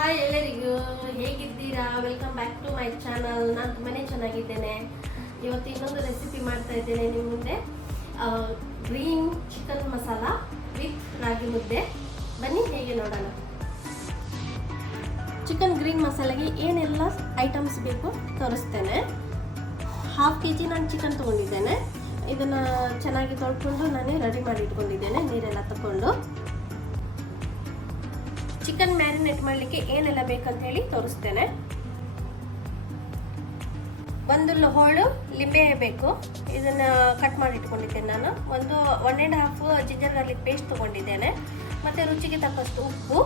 Hi ಎಲ್ಲರಿಗೂ, ಹೇಗಿದ್ದೀರಾ? Welcome back to my channel. ನಾನು ತುಂಬಾ ಚೆನ್ನಾಗಿದ್ದೇನೆ. ಇವತ್ತು ಇನ್ನೊಂದು ರೆಸಿಪಿ ಮಾಡ್ತಾ ಇದ್ದೇನೆ ನಿಮ್ಮ ಮುಂದೆ. Green chicken masala with ragi ಮುದ್ದೆ. ಬನ್ನಿ ಹೇಗೆ ನೋಡೋಣ. ಚಿಕನ್ ಗ್ರೀನ್ ಮಸಾಲೆಗೆ ಏನೆಲ್ಲ ಐಟಮ್ಸ್ ಬೇಕು ತೋರಿಸ್ತೇನೆ. 1/2 kg ನಾನು ಚಿಕನ್ ತೊಗೊಂಡಿದ್ದೇನೆ. ಇದನ್ನು ಚೆನ್ನಾಗಿ ತೊಳ್ಕೊಂಡು ನಾನೇ ರೆಡಿ ಮಾಡಿ ಇಟ್ಕೊಂಡಿದ್ದೇನೆ, ನೀರೆಲ್ಲ ತಗೊಂಡು. ಚಿಕನ್ ಮ್ಯಾರಿನೇಟ್ ಮಾಡಲಿಕ್ಕೆ ಏನೆಲ್ಲ ಬೇಕಂತ ಹೇಳಿ ತೋರಿಸ್ತೇನೆ. ಒಂದು ಹೋಳು ಲಿಂಬೆ ಬೇಕು, ಇದನ್ನು ಕಟ್ ಮಾಡಿ ಇಟ್ಕೊಂಡಿದ್ದೇನೆ ನಾನು. 1.5 ಜಿಂಜರ್ ಗಾರ್ಲಿಕ್ ಪೇಸ್ಟ್ ತೊಗೊಂಡಿದ್ದೇನೆ. ಮತ್ತು ರುಚಿಗೆ ತಕ್ಕಷ್ಟು ಉಪ್ಪು.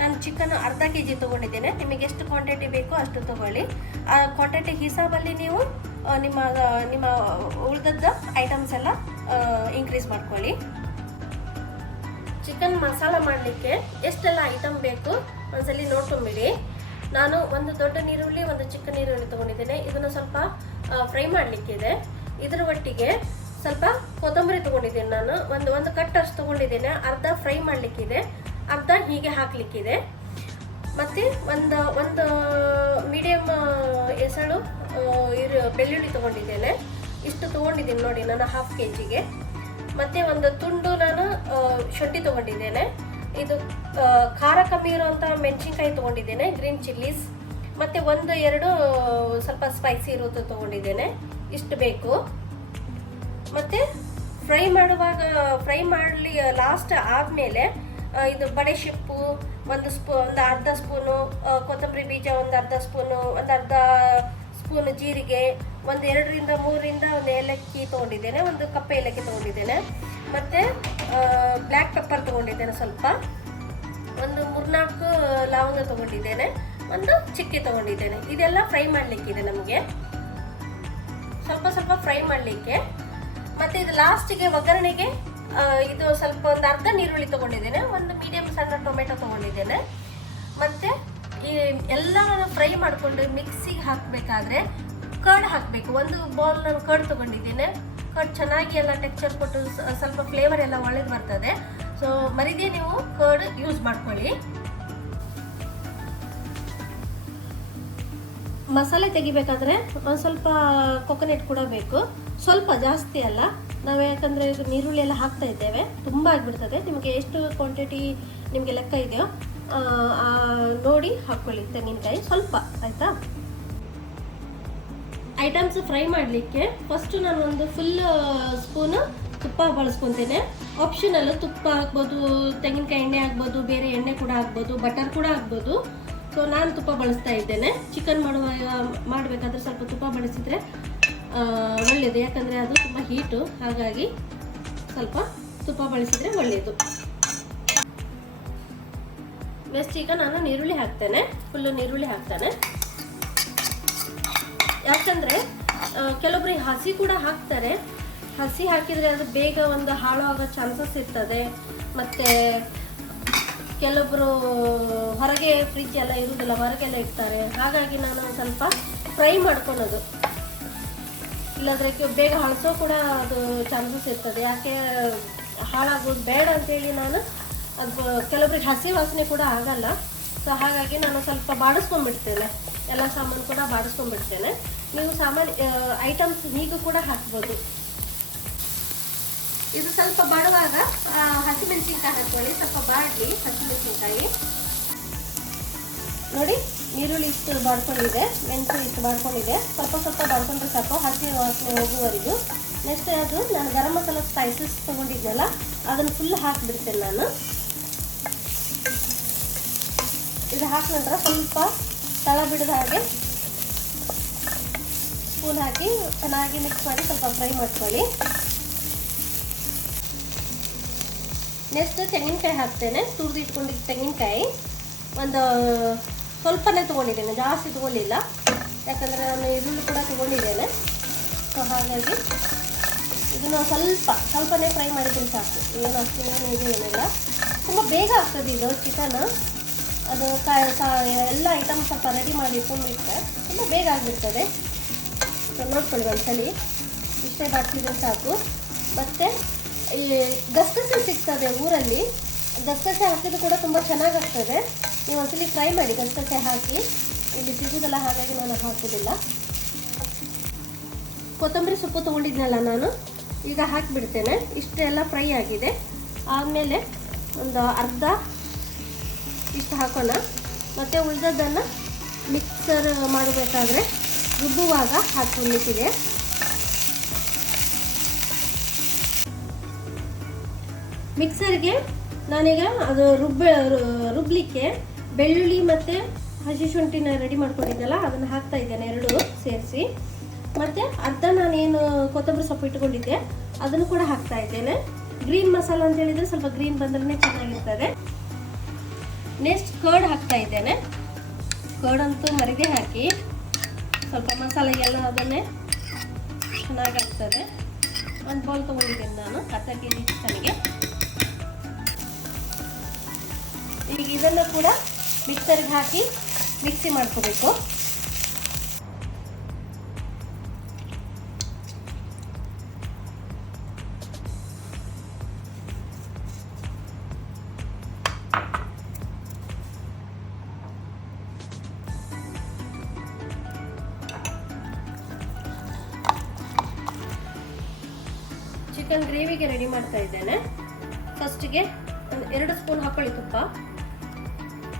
ನಾನು ಚಿಕನ್ ಅರ್ಧ kg ತೊಗೊಂಡಿದ್ದೇನೆ. ನಿಮಗೆ ಎಷ್ಟು ಕ್ವಾಂಟಿಟಿ ಬೇಕೋ ಅಷ್ಟು ತೊಗೊಳ್ಳಿ. ಆ ಕ್ವಾಂಟಿಟಿ ಹಿಸಾಬಲ್ಲಿ ನೀವು ನಿಮ್ಮ ಉಳಿದದ್ದ ಐಟಮ್ಸ್ ಎಲ್ಲ ಇನ್ಕ್ರೀಸ್ ಮಾಡ್ಕೊಳ್ಳಿ. ಚಿಕನ್ ಮಸಾಲ ಮಾಡಲಿಕ್ಕೆ ಎಷ್ಟೆಲ್ಲ ಐಟಮ್ ಬೇಕು ಒಂದ್ಸಲಿ ನೋಡ್ಕೊಂಬಿಡಿ. ನಾನು ಒಂದು ದೊಡ್ಡ ನೀರುಳ್ಳಿ, ಒಂದು ಚಿಕ್ಕ ನೀರುಳ್ಳಿ ತೊಗೊಂಡಿದ್ದೇನೆ. ಇದನ್ನು ಸ್ವಲ್ಪ ಫ್ರೈ ಮಾಡಲಿಕ್ಕಿದೆ. ಇದರ ಒಟ್ಟಿಗೆ ಸ್ವಲ್ಪ ಕೊತ್ತಂಬರಿ ತೊಗೊಂಡಿದ್ದೇನೆ. ನಾನು ಒಂದು ಕಟ್ ಅಷ್ಟು ತೊಗೊಂಡಿದ್ದೇನೆ. ಅರ್ಧ ಫ್ರೈ ಮಾಡಲಿಕ್ಕಿದೆ, ಅರ್ಧ ಹೀಗೆ ಹಾಕಲಿಕ್ಕಿದೆ. ಮತ್ತು ಒಂದು ಮೀಡಿಯಮ್ ಎಸಳು ಬೆಳ್ಳುಳ್ಳಿ ತೊಗೊಂಡಿದ್ದೇನೆ. ಇಷ್ಟು ತೊಗೊಂಡಿದ್ದೀನಿ ನೋಡಿ ನಾನು 1/2 kgಗೆ. ಮತ್ತು ಒಂದು ತುಂಡು ನಾನು ಶುಂಠಿ ತೊಗೊಂಡಿದ್ದೇನೆ. ಇದು ಖಾರ ಕಮ್ಮಿ ಇರುವಂಥ ಮೆಣಸಿನ್ಕಾಯಿ ತೊಗೊಂಡಿದ್ದೇನೆ, ಗ್ರೀನ್ ಚಿಲ್ಲೀಸ್. ಮತ್ತು 1-2 ಸ್ವಲ್ಪ ಸ್ಪೈಸಿ ಇರೋದು ತೊಗೊಂಡಿದ್ದೇನೆ. ಇಷ್ಟು ಬೇಕು. ಮತ್ತು ಫ್ರೈ ಮಾಡಲಿ ಲಾಸ್ಟ್ ಆದಮೇಲೆ ಇದು ಬಡೆ ಶಿಪ್ಪು ಒಂದು ಅರ್ಧ ಸ್ಪೂನು, ಕೊತ್ತಂಬರಿ ಬೀಜ ಒಂದು ಅರ್ಧ ಸ್ಪೂನು, ಅರ್ಧ ಸ್ಪೂನು ಜೀರಿಗೆ, 2-3 ಏಲಕ್ಕಿ ತೊಗೊಂಡಿದ್ದೇನೆ, ಒಂದು ಕಪ್ಪೆ ಏಲಕ್ಕಿ ತೊಗೊಂಡಿದ್ದೇನೆ. ಮತ್ತು ಬ್ಲ್ಯಾಕ್ ಪೆಪ್ಪರ್ ತೊಗೊಂಡಿದ್ದೇನೆ ಸ್ವಲ್ಪ, 3-4 ಲವಂಗ ತೊಗೊಂಡಿದ್ದೇನೆ, ಒಂದು ಚಿಕ್ಕಿ ತೊಗೊಂಡಿದ್ದೇನೆ. ಇದೆಲ್ಲ ಫ್ರೈ ಮಾಡಲಿಕ್ಕಿದೆ ನಮಗೆ, ಸ್ವಲ್ಪ ಫ್ರೈ ಮಾಡಲಿಕ್ಕೆ. ಮತ್ತು ಇದು ಲಾಸ್ಟಿಗೆ ಒಗ್ಗರಣೆಗೆ ಇದು ಸ್ವಲ್ಪ ಒಂದು ಅರ್ಧ ನೀರುಳ್ಳಿ ತೊಗೊಂಡಿದ್ದೇನೆ, ಒಂದು ಮೀಡಿಯಮ್ ಸಣ್ಣ ಟೊಮೆಟೊ ತೊಗೊಂಡಿದ್ದೇನೆ. ಮತ್ತು ಈ ಎಲ್ಲ ಫ್ರೈ ಮಾಡಿಕೊಂಡು ಮಿಕ್ಸಿಗೆ ಹಾಕಬೇಕಾದ್ರೆ ಕರ್ಡ್ ಹಾಕಬೇಕು. ಒಂದು ಬೌಲ್ ನಾನು ಕರ್ಡ್ ತೊಗೊಂಡಿದ್ದೇನೆ. ಕರ್ಡ್ ಚೆನ್ನಾಗಿ ಎಲ್ಲ ಟೆಕ್ಸ್ಚರ್ ಕೊಟ್ಟು ಸ್ವಲ್ಪ ಫ್ಲೇವರ್ ಎಲ್ಲ ಒಳ್ಳೇದು ಬರ್ತದೆ. ಸೊ ಮರಿದೇ ನೀವು ಕರ್ಡ್ ಯೂಸ್ ಮಾಡ್ಕೊಳ್ಳಿ. ಮಸಾಲೆ ತೆಗಿಬೇಕಾದ್ರೆ ಒಂದು ಸ್ವಲ್ಪ ಕೊಕೊನೆಟ್ ಕೂಡ ಬೇಕು, ಸ್ವಲ್ಪ ಜಾಸ್ತಿ ಅಲ್ಲ. ನಾವು ಯಾಕಂದರೆ ಇದು ನೀರುಳ್ಳಿ ಎಲ್ಲ ಹಾಕ್ತಾ ಇದ್ದೇವೆ, ತುಂಬ ಆಗಿಬಿಡ್ತದೆ. ನಿಮಗೆ ಎಷ್ಟು ಕ್ವಾಂಟಿಟಿ ನಿಮಗೆ ಲೆಕ್ಕ ಇದೆಯೋ ನೋಡಿ ಹಾಕ್ಕೊಳ್ಳಿ ತೆಂಗಿನಕಾಯಿ ಸ್ವಲ್ಪ, ಆಯಿತಾ? ಐಟಮ್ಸ್ ಫ್ರೈ ಮಾಡಲಿಕ್ಕೆ ಫಸ್ಟು ನಾನು ಒಂದು ಫುಲ್ ಸ್ಪೂನು ತುಪ್ಪ ಬಳಸ್ಕೊತೇನೆ. ಆಪ್ಷನಲ್ಲು ತುಪ್ಪ ಹಾಕ್ಬೋದು, ತೆಂಗಿನಕಾಯಿ ಎಣ್ಣೆ ಹಾಕ್ಬೋದು, ಬೇರೆ ಎಣ್ಣೆ ಕೂಡ ಹಾಕ್ಬೋದು, ಬಟರ್ ಕೂಡ ಹಾಕ್ಬೋದು. ಸೊ ನಾನು ತುಪ್ಪ ಬಳಸ್ತಾ ಇದ್ದೇನೆ. ಚಿಕನ್ ಮಾಡಬೇಕಾದ್ರೆ ಸ್ವಲ್ಪ ತುಪ್ಪ ಬಳಸಿದರೆ ಒಳ್ಳೆಯದು, ಯಾಕಂದರೆ ಅದು ತುಂಬ ಹೀಟು, ಹಾಗಾಗಿ ಸ್ವಲ್ಪ ತುಪ್ಪ ಬಳಸಿದರೆ ಒಳ್ಳೆಯದು. ನೆಕ್ಸ್ಟ್ ಈಗ ನಾನು ನೀರುಳ್ಳಿ ಹಾಕ್ತೇನೆ, ಫುಲ್ಲು ನೀರುಳ್ಳಿ ಹಾಕ್ತೇನೆ. ಯಾಕಂದರೆ ಕೆಲವೊಬ್ಬರು ಹಸಿ ಕೂಡ ಹಾಕ್ತಾರೆ. ಹಸಿ ಹಾಕಿದರೆ ಅದು ಬೇಗ ಒಂದು ಹಾಳು ಆಗೋ ಚಾನ್ಸಸ್ ಇರ್ತದೆ. ಮತ್ತು ಕೆಲವೊಬ್ಬರು ಹೊರಗೆ ಫ್ರಿಜ್ ಎಲ್ಲ ಇರುವುದಿಲ್ಲ, ಹೊರಗೆಲ್ಲ ಇಡ್ತಾರೆ. ಹಾಗಾಗಿ ನಾನು ಸ್ವಲ್ಪ ಫ್ರೈ ಮಾಡ್ಕೊಳೋದು, ಇಲ್ಲಾಂದರೆ ಬೇಗ ಹಳಸೋ ಕೂಡ ಅದು ಚಾನ್ಸಸ್ ಇರ್ತದೆ. ಯಾಕೆ ಹಾಳಾಗೋದು ಬೇಡ ಅಂತೇಳಿ ನಾನು ಅದು ಕೆಲವೊಬ್ರಿಗೆ ಹಸಿ ವಾಸನೆ ಕೂಡ ಆಗಲ್ಲ. ಸೊ ಹಾಗಾಗಿ ನಾನು ಸ್ವಲ್ಪ ಬಾಡಿಸ್ಕೊಂಡ್ಬಿಡ್ತೇನೆ, ಎಲ್ಲ ಸಾಮಾನು ಕೂಡ ಬಾಡಿಸ್ಕೊಂಡ್ಬಿಡ್ತೇನೆ. ನೀವು ಐಟಮ್ಸ್ ಹೀಗೂ ಕೂಡ ಹಾಕ್ಬೋದು. ಇದು ಸ್ವಲ್ಪ ಬಾಡುವಾಗ ಹಸಿಮೆಣಸಿನ್ಕಾಯಿ ಹಾಕ್ಕೊಳ್ಳಿ, ಸ್ವಲ್ಪ ಬಾಡಲಿ ಹಸಿಮೆಣಸಿನ್ಕಾಯಿ. ನೋಡಿ ನೀರುಳ್ಳಿ ಇಷ್ಟು ಬಾಡ್ಕೊಂಡಿದೆ, ಮೆಣಸು ಇಷ್ಟು ಬಾಡ್ಕೊಂಡಿದೆ. ಸ್ವಲ್ಪ ಬಾಡ್ಕೊಂಡ್ರೆ ಸಾಕು, ಹಸಿ ವಾಸನೆ ಹೋಗುವವರೆಗೂ. ನೆಕ್ಸ್ಟ್ ಅದು ನಾನು ಗರಂ ಮಸಾಲ ಸ್ಪೈಸಸ್ ತೊಗೊಂಡಿದ್ದೆನಲ್ಲ, ಅದನ್ನು ಫುಲ್ ಹಾಕಿಬಿಡ್ತೇನೆ ನಾನು. ಇದು ಹಾಕಿದ ನಂತರ ಸ್ವಲ್ಪ ತಳ ಬಿಡದ ಹಾಗೆ ಸ್ಪೂನ್ ಹಾಕಿ ಚೆನ್ನಾಗಿ ಮಿಕ್ಸ್ ಮಾಡಿ ಸ್ವಲ್ಪ ಫ್ರೈ ಮಾಡ್ಕೊಳ್ಳಿ. ನೆಕ್ಸ್ಟ್ ತೆಂಗಿನಕಾಯಿ ಹಾಕ್ತೇನೆ. ತುರಿದು ಇಟ್ಕೊಂಡಿದ್ದು ತೆಂಗಿನಕಾಯಿ ಒಂದು ಸ್ವಲ್ಪನೇ ತೊಗೊಂಡಿದ್ದೇನೆ, ಜಾಸ್ತಿ ತೊಗೊಳ್ಳಿಲ್ಲ. ಯಾಕಂದರೆ ನಾನು ಈರುಳ್ಳಿ ಕೂಡ ತೊಗೊಂಡಿದ್ದೇನೆ. ಸೊ ಹಾಗಾಗಿ ಇದನ್ನು ಸ್ವಲ್ಪನೇ ಫ್ರೈ ಮಾಡಿದ್ರೆ ಸಾಕು, ಏನು ಅಷ್ಟೇನು ಇದು ಏನಿಲ್ಲ. ತುಂಬ ಬೇಗ ಆಗ್ತದೆ ಇದು ಚಿಕನ್. ಅದು ಎಲ್ಲ ಐಟಮ್ ಸ್ವಲ್ಪ ರೆಡಿ ಮಾಡಿ ಇಟ್ಕೊಂಡ್ಬಿಟ್ರೆ ತುಂಬ ಬೇಗ ಆಗಿಬಿಡ್ತದೆ. ಸೊ ನೋಡ್ಕೊಳ್ಳಿ ಒಂದ್ಸಲಿ, ಇಷ್ಟೇ ಬಾಡಿಸಿದ್ರೆ ಸಾಕು. ಮತ್ತು ಈ ಗಸಗಸೆ ಸಿಗ್ತದೆ ಊರಲ್ಲಿ, ಗಸಗಸೆ ಹಾಕಿದ್ರು ಕೂಡ ತುಂಬ ಚೆನ್ನಾಗಾಗ್ತದೆ. ನೀವು ಒಂದ್ಸಲಿ ಫ್ರೈ ಮಾಡಿ ಗಸಗಸೆ ಹಾಕಿ. ಇಲ್ಲಿ ಸಿಗೋದಲ್ಲ, ಹಾಗಾಗಿ ನಾನು ಹಾಕೋದಿಲ್ಲ. ಕೊತ್ತಂಬರಿ ಸೊಪ್ಪು ತೊಗೊಂಡಿದ್ನಲ್ಲ ನಾನು, ಈಗ ಹಾಕಿಬಿಡ್ತೇನೆ. ಇಷ್ಟೆಲ್ಲ ಫ್ರೈ ಆಗಿದೆ. ಆದಮೇಲೆ ಒಂದು ಅರ್ಧ ಇಷ್ಟು ಹಾಕೋಣ. ಮತ್ತು ಉಳಿದದ್ದನ್ನು ಮಿಕ್ಸರ್ ಮಾಡಬೇಕಾದ್ರೆ ರುಬ್ಬುವಾಗ ಹಾಕ್ಕೊಳ್ಳಿಕ್ಕಿದೆ. ಮಿಕ್ಸರ್ಗೆ ನಾನೀಗ ಅದು ರುಬ್ಬಲಿಕ್ಕೆ ಬೆಳ್ಳುಳ್ಳಿ ಮತ್ತು ಹಸಿ ಶುಂಠಿನ ರೆಡಿ ಮಾಡ್ಕೊಂಡಿದ್ದೆಲ್ಲ ಅದನ್ನು ಹಾಕ್ತಾ ಇದ್ದೇನೆ, ಎರಡು ಸೇರಿಸಿ. ಮತ್ತು ಅರ್ಧ ನಾನೇನು ಕೊತ್ತಂಬರಿ ಸೊಪ್ಪು ಇಟ್ಕೊಂಡಿದ್ದೆ ಅದನ್ನು ಕೂಡ ಹಾಕ್ತಾ ಇದ್ದೇನೆ. ಗ್ರೀನ್ ಮಸಾಲ ಅಂತ ಹೇಳಿದರೆ ಸ್ವಲ್ಪ ಗ್ರೀನ್ ಬಂದ್ರೆ ಚೆನ್ನಾಗಿರ್ತದೆ. ನೆಕ್ಸ್ಟ್ ಕರ್ಡ್ ಹಾಕ್ತಾ ಇದ್ದೇನೆ. ಕರ್ಡ್ ಅಂತೂ ಮರಿದೇ ಹಾಕಿ ಸ್ವಲ್ಪ ಮಸಾಲೆಗೆಲ್ಲ ಅದನ್ನೇ ಚೆನ್ನಾಗಾಗ್ತದೆ. ಒಂದು ಬೌಲ್ ತೊಗೊಂಡಿದ್ದೇನೆ ನಾನು, ಅರ್ಧ ಕೆಜಿ ಚಿಕನ್ಗೆ. ಈಗ ಇದನ್ನು ಕೂಡ ಮಿಕ್ಸರ್ಗೆ ಹಾಕಿ ಮಿಕ್ಸಿ ಮಾಡ್ಕೋಬೇಕು. ಚಿಕನ್ ಗ್ರೇವಿಗೆ ರೆಡಿ ಮಾಡ್ತಾ ಇದ್ದೇನೆ. ಫಸ್ಟಿಗೆ ಒಂದು 2 ಸ್ಪೂನ್ ಹಾಕೊಳ್ಳಿ ತುಪ್ಪ.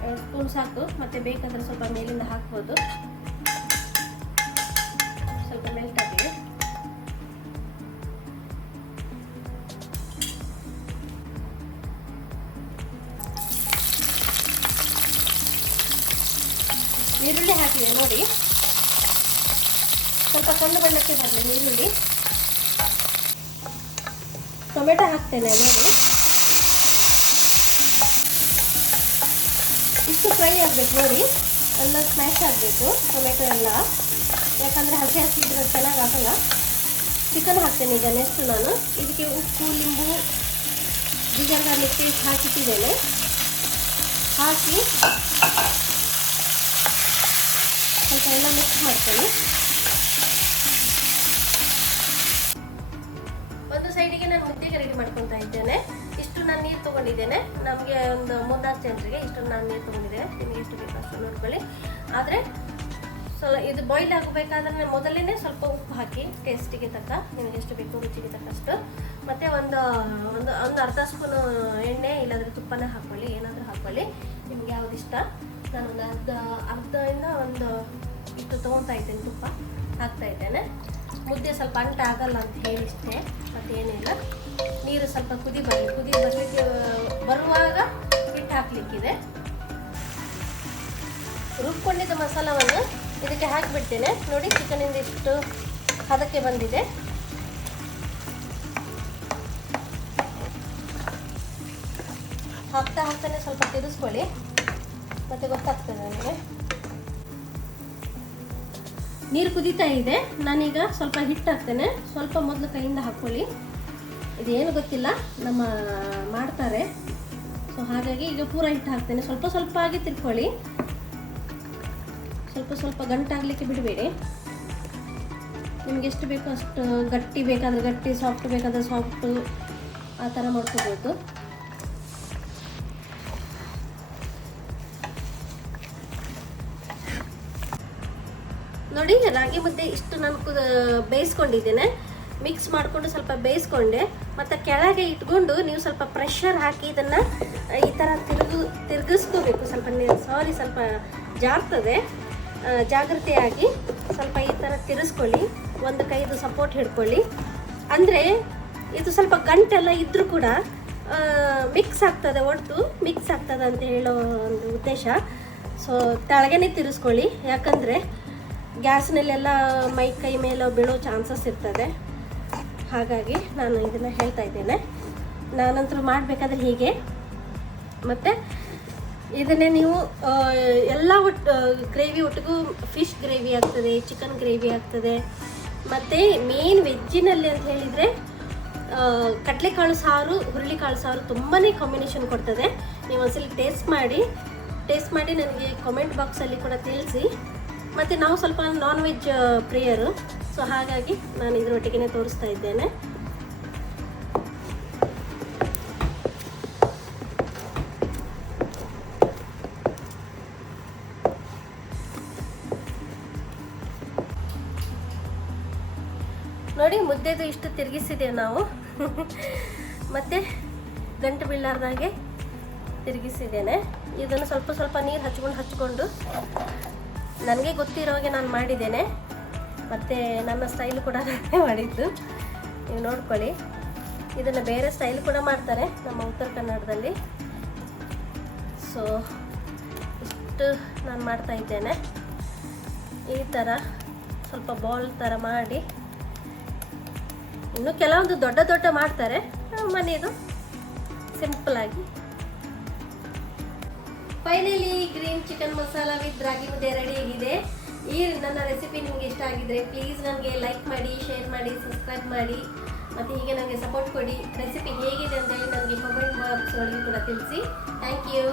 2 ಸ್ಪೂನ್ ಸಾಕು. ಮತ್ತೆ ಬೇಕಾದ್ರೆ ಸ್ವಲ್ಪ ಮೇಲಿಂದ ಹಾಕ್ಬೋದು. ಸ್ವಲ್ಪ ಮೆಲ್ಟ್ ಆಗಿದೆ. ಈರುಳ್ಳಿ ಹಾಕಿದೆ ನೋಡಿ, ಸ್ವಲ್ಪ ಕಂದು ಬಣ್ಣಕ್ಕೆ ಬರಲಿ ಈರುಳ್ಳಿ. ಟೊಮೆಟೊ ಹಾಕ್ತೇನೆ ನೋಡಿ. ಇಷ್ಟು ಫ್ರೈ ಆಗಬೇಕು ನೋಡಿ, ಎಲ್ಲ ಸ್ಮ್ಯಾಶ್ ಆಗಬೇಕು ಟೊಮೆಟೊ ಎಲ್ಲ, ಯಾಕಂದರೆ ಹಸಿ ಹಸಿ ಇದ್ರೆ ಚೆನ್ನಾಗಿ ಆಗಲ್ಲ. ಚಿಕನ್ ಹಾಕ್ತೇನೆ ಈಗ. ನೆಕ್ಸ್ಟ್ ನಾನು ಇದಕ್ಕೆ ಉಪ್ಪು, ಲಿಂಬು, ಜಿಂಜರ್ ಗಾರ್ಲಿಕ್ ಪೇಸ್ಟ್ ಹಾಕಿಟ್ಟಿದ್ದೇನೆ. ಹಾಕಿ ಸ್ವಲ್ಪ ಎಲ್ಲ ಮಿಕ್ಸ್ ಮಾಡ್ತೀನಿ. ಒಂದು ಸೈಡಿಗೆ ನಾನು ಮುದ್ದೆಗೆ ರೆಡಿ ಮಾಡ್ಕೊತಾ ಇದ್ದೇನೆ. ಇಷ್ಟು ನಾನು ನೀರು ತೊಗೊಂಡಿದ್ದೇನೆ. ನಮಗೆ ಒಂದು 3-4 ಜನರಿಗೆ ಇಷ್ಟು ನಾನು ನೀರು ತೊಗೊಂಡಿದ್ದೇನೆ. ನಿಮಗೆ ಎಷ್ಟು ಬೇಕು ಅಷ್ಟು ನೋಡ್ಕೊಳ್ಳಿ. ಆದರೆ ಇದು ಬಾಯ್ಲ್ ಆಗಬೇಕಾದ್ರೆ ಮೊದಲೇ ಸ್ವಲ್ಪ ಉಪ್ಪು ಹಾಕಿ ಟೇಸ್ಟಿಗೆ ತಕ್ಕ, ನಿಮಗೆ ಎಷ್ಟು ಬೇಕು ರುಚಿಗೆ ತಕ್ಕಷ್ಟು. ಮತ್ತು ಒಂದು ಅರ್ಧ ಸ್ಪೂನು ಎಣ್ಣೆ ಇಲ್ಲಾಂದರೆ ತುಪ್ಪನ ಹಾಕ್ಕೊಳ್ಳಿ, ಏನಾದರೂ ಹಾಕ್ಕೊಳ್ಳಿ ನಿಮ್ಗೆ ಯಾವ್ದು ಇಷ್ಟ. ನಾನು ಒಂದು ಅರ್ಧದಿಂದ ಒಂದು ಇಷ್ಟು ತೊಗೊತಾ ಇದ್ದೇನೆ, ತುಪ್ಪ ಹಾಕ್ತಾ ಇದ್ದೇನೆ. ಮುದ್ದೆ ಸ್ವಲ್ಪ ಅಂಟ ಆಗಲ್ಲ ಅಂತ ಹೇಳಿಷ್ಟೇ, ಮತ್ತೇನಿಲ್ಲ. ನೀರು ಸ್ವಲ್ಪ ಕುದಿ ಬರಲಿಕ್ಕೆ ಬರುವಾಗ ಹಿಟ್ಟು ಹಾಕಲಿಕ್ಕಿದೆ. ರುಬ್ಕೊಂಡಿದ್ದ ಮಸಾಲವನ್ನು ಇದಕ್ಕೆ ಹಾಕಿಬಿಡ್ತೇನೆ ನೋಡಿ. ಚಿಕನಿಂದ ಇಷ್ಟು ಹದಕ್ಕೆ ಬಂದಿದೆ. ಹಾಕ್ತಾನೆ ಸ್ವಲ್ಪ ತಿರುಗಿಸ್ಕೊಳ್ಳಿ, ಮತ್ತೆ ಗೊತ್ತಾಗ್ತದೆ ನನಗೆ. ನೀರು ಕುದೀತಾ ಇದೆ. ನಾನೀಗ ಸ್ವಲ್ಪ ಹಿಟ್ಟು ಹಾಕ್ತೇನೆ. ಸ್ವಲ್ಪ ಮೊದಲು ಕೈಯಿಂದ ಹಾಕ್ಕೊಳ್ಳಿ. ಇದೇನು ಗೊತ್ತಿಲ್ಲ, ನಮ್ಮ ಮಾಡ್ತಾರೆ. ಸೊ ಹಾಗಾಗಿ ಈಗ ಪೂರ ಹಿಟ್ಟು ಹಾಕ್ತೇನೆ. ಸ್ವಲ್ಪ ಆಗಿ ತಿರ್ಕೊಳ್ಳಿ. ಸ್ವಲ್ಪ ಗಂಟಾಗಲಿಕ್ಕೆ ಬಿಡಬೇಡಿ. ನಿಮ್ಗೆ ಎಷ್ಟು ಬೇಕೋ ಅಷ್ಟು, ಗಟ್ಟಿ ಬೇಕಾದರೆ ಗಟ್ಟಿ, ಸಾಫ್ಟ್ ಬೇಕಾದರೆ ಸಾಫ್ಟು, ಆ ಥರ ಮಾಡ್ಕೋಬೋದು. ನೋಡಿ, ರಾಗಿ ಮುದ್ದೆ ಇಷ್ಟು ನಾನು ಬೇಯಿಸ್ಕೊಂಡಿದ್ದೇನೆ. ಮಿಕ್ಸ್ ಮಾಡಿಕೊಂಡು ಸ್ವಲ್ಪ ಬೇಯಿಸ್ಕೊಂಡೆ. ಮತ್ತು ಕೆಳಗೆ ಇಟ್ಕೊಂಡು ನೀವು ಸ್ವಲ್ಪ ಪ್ರೆಷರ್ ಹಾಕಿ ಇದನ್ನು ಈ ಥರ ತಿರುಗಿಸ್ಕೋಬೇಕು. ಸ್ವಲ್ಪ ಜಾರ್ತದೆ, ಜಾಗ್ರತೆಯಾಗಿ ಸ್ವಲ್ಪ ಈ ಥರ ತಿರುಗಿಸ್ಕೊಳ್ಳಿ. ಒಂದು ಕೈದು ಸಪೋರ್ಟ್ ಹಿಡ್ಕೊಳ್ಳಿ. ಅಂದರೆ ಇದು ಸ್ವಲ್ಪ ಗಂಟೆಲ್ಲ ಇದ್ದರೂ ಕೂಡ ಮಿಕ್ಸ್ ಆಗ್ತದೆ, ಒಟ್ಟು ಮಿಕ್ಸ್ ಆಗ್ತದೆ ಅಂತ ಹೇಳೋ ಒಂದು ಉದ್ದೇಶ. ಸೊ ತೆಳಗನೆ ತಿರುಗಿಸ್ಕೊಳ್ಳಿ, ಯಾಕಂದರೆ ಗ್ಯಾಸ್ನಲ್ಲೆಲ್ಲ ಕೈ ಮೇಲೆ ಬೀಳೋ ಚಾನ್ಸಸ್ ಇರ್ತದೆ. ಹಾಗಾಗಿ ನಾನು ಇದನ್ನು ಹೇಳ್ತಾ ಇದ್ದೇನೆ. ನಾನಂತರೂ ಮಾಡಬೇಕಾದ್ರೆ ಹೀಗೆ. ಮತ್ತು ಇದನ್ನೇ ನೀವು ಎಲ್ಲ ಗ್ರೇವಿ ಒಟ್ಟಿಗೂ ಫಿಶ್ ಗ್ರೇವಿ ಆಗ್ತದೆ, ಚಿಕನ್ ಗ್ರೇವಿ ಆಗ್ತದೆ. ಮತ್ತು ಮೇನ್ ವೆಜ್ಜಿನಲ್ಲಿ ಅಂತ ಹೇಳಿದರೆ ಕಡಲೆಕಾಳು ಸಾರು, ಹುರುಳಿಕಾಳು ಸಾರು ತುಂಬಾ ಕಾಂಬಿನೇಷನ್ ಕೊಡ್ತದೆ. ನೀವು ಒಂದ್ಸಲಿ ಟೇಸ್ಟ್ ಮಾಡಿ ನನಗೆ ಕಾಮೆಂಟ್ ಬಾಕ್ಸಲ್ಲಿ ಕೂಡ ತಿಳಿಸಿ. ಮತ್ತು ನಾವು ಸ್ವಲ್ಪ ನಾನ್ ವೆಜ್ ಪ್ರಿಯರು, ಸೊ ಹಾಗಾಗಿ ನಾನು ಇದರೊಟ್ಟಿಗೆ ತೋರಿಸ್ತಾ ಇದ್ದೇನೆ. ನೋಡಿ ಮುದ್ದೆದು ಇಷ್ಟು ತಿರುಗಿಸಿದ್ದೇವೆ ನಾವು. ಮತ್ತು ಗಂಟು ಬೀಳಾರ್ದಾಗೆ ತಿರುಗಿಸಿದ್ದೇನೆ. ಇದನ್ನು ಸ್ವಲ್ಪ ಸ್ವಲ್ಪ ನೀರು ಹಚ್ಕೊಂಡು ನನಗೆ ಗೊತ್ತಿರೋ ಹಾಗೆ ನಾನು ಮಾಡಿದ್ದೇನೆ. ಮತ್ತು ನನ್ನ ಸ್ಟೈಲ್ ಕೂಡ ನಾನೇ ಮಾಡಿದ್ದು, ನೀವು ನೋಡ್ಕೊಳ್ಳಿ. ಇದನ್ನು ಬೇರೆ ಸ್ಟೈಲ್ ಕೂಡ ಮಾಡ್ತಾರೆ ನಮ್ಮ ಉತ್ತರ ಕನ್ನಡದಲ್ಲಿ. ಸೊ ಇಷ್ಟು ನಾನು ಮಾಡ್ತಾ ಇದ್ದೇನೆ. ಈ ಥರ ಸ್ವಲ್ಪ ಬಾಲ್ ಥರ ಮಾಡಿ, ಇನ್ನು ಕೆಲವೊಂದು ದೊಡ್ಡ ದೊಡ್ಡ ಮಾಡ್ತಾರೆ, ಮನೆಯದು ಸಿಂಪಲ್ಲಾಗಿ. Finally green chicken masala with ragi mudde ready ಆಗಿದೆ. ಈ ನನ್ನ ರೆಸಿಪಿ ನಿಮಗೆ ಇಷ್ಟ ಆಗಿದ್ರೆ ಪ್ಲೀಸ್ ನನಗೆ ಲೈಕ್ ಮಾಡಿ, ಶೇರ್ ಮಾಡಿ, ಸಬ್ಸ್ಕ್ರೈಬ್ ಮಾಡಿ, ಮತ್ತು ಹೀಗೆ ನನಗೆ ಸಪೋರ್ಟ್ ಕೊಡಿ. ರೆಸಿಪಿ ಹೇಗಿದೆ ಅಂತೇಳಿ ನನಗೆ ಕಮೆಂಟ್ ಬಾಕ್ಸ್ ಒಳಗೆ ಕೂಡ ತಿಳಿಸಿ. Thank you.